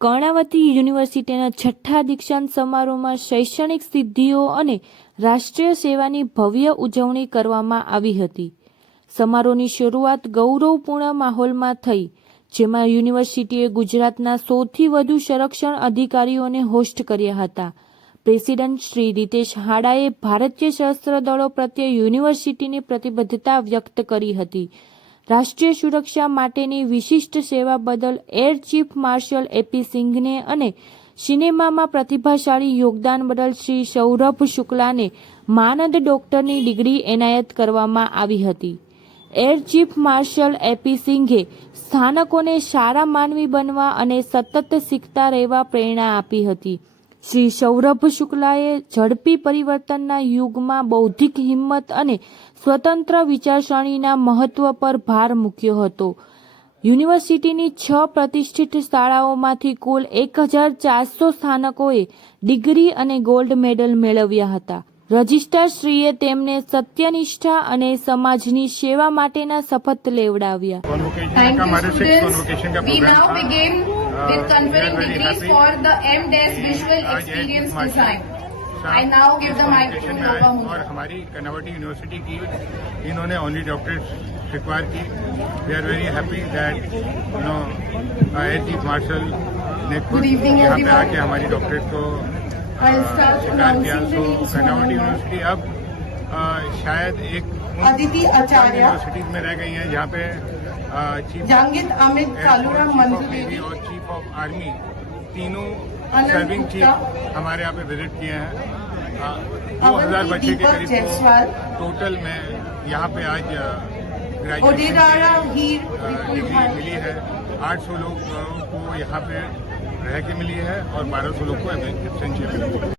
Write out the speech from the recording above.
કર્ણાવતી યુનિવર્સિટીના છઠ્ઠા દીક્ષાંત સમારોહમાં શૈક્ષણિક સિદ્ધિઓ અને રાષ્ટ્રીય સેવાની ભવ્ય ઉજવણી કરવામાં આવી હતી. સમારોહની શરૂઆત ગૌરવપૂર્ણ માહોલમાં થઈ, જેમાં યુનિવર્સિટીએ ગુજરાતના સૌથી વધુ સંરક્ષણ અધિકારીઓને હોસ્ટ કર્યા હતા. પ્રેસિડેન્ટ શ્રી રીતેશ હાડાએ ભારતીય સશસ્ત્ર દળો પ્રત્યે યુનિવર્સિટીની પ્રતિબદ્ધતા વ્યક્ત કરી હતી. રાષ્ટ્રીય સુરક્ષા માટેની વિશિષ્ટ સેવા બદલ એર ચીફ માર્શલ એપી સિંઘને અને સિનેમામાં પ્રતિભાશાળી યોગદાન બદલ શ્રી સૌરભ શુક્લાને માનદ ડોક્ટરની ડિગ્રી એનાયત કરવામાં આવી હતી. એર ચીફ માર્શલ એપી સિંઘે સ્થાનકોને સારા માનવી બનવા અને સતત શીખતા રહેવા પ્રેરણા આપી હતી. શ્રી સૌરભ શુક્લાએ ઝડપી પરિવર્તનના યુગમાં બૌદ્ધિક હિંમત અને સ્વતંત્ર વિચારસરણીના મહત્વ પર ભાર મૂક્યો હતો. યુનિવર્સિટીની છ પ્રતિષ્ઠિત શાળાઓમાંથી કુલ એક હજાર ચારસો સ્થાનકોએ ડિગ્રી અને ગોલ્ડ મેડલ મેળવ્યા હતા. રજિસ્ટ્રાર શ્રીએ તેમને સત્યનિષ્ઠા અને સમાજની સેવા માટેના શપથ લેવડાવ્યા. Uh, with conferring degree for the M Dash Visual Experience Design. I now give the mic और हमारी कनावटी यूनिवर्सिटी की इन्होंने ओनली डॉक्टरेट रिक्वायर की. We are very happy that you know air chief marshal ने खुद यहाँ पे आके हमारी डॉक्टरेट को स्वीकार uh, किया. तो कनावटी यूनिवर्सिटी अब शायद एक अदिति आचार्य। यूनिवर्सिटीज में रह गई हैं जहाँ पे चीफ जंगित अमित कालूराम चीफ मंत्री। और चीफ ऑफ़ आर्मी तीनों सर्विंग चीफ हमारे यहाँ पे विज़िट किए हैं। दो हज़ार बच्चे के करीब टोटल में यहाँ पे आज ग्रेजुएशन डिग्री मिली है। 800 लोग को यहाँ पे रह के मिली है और 1200 लोग को है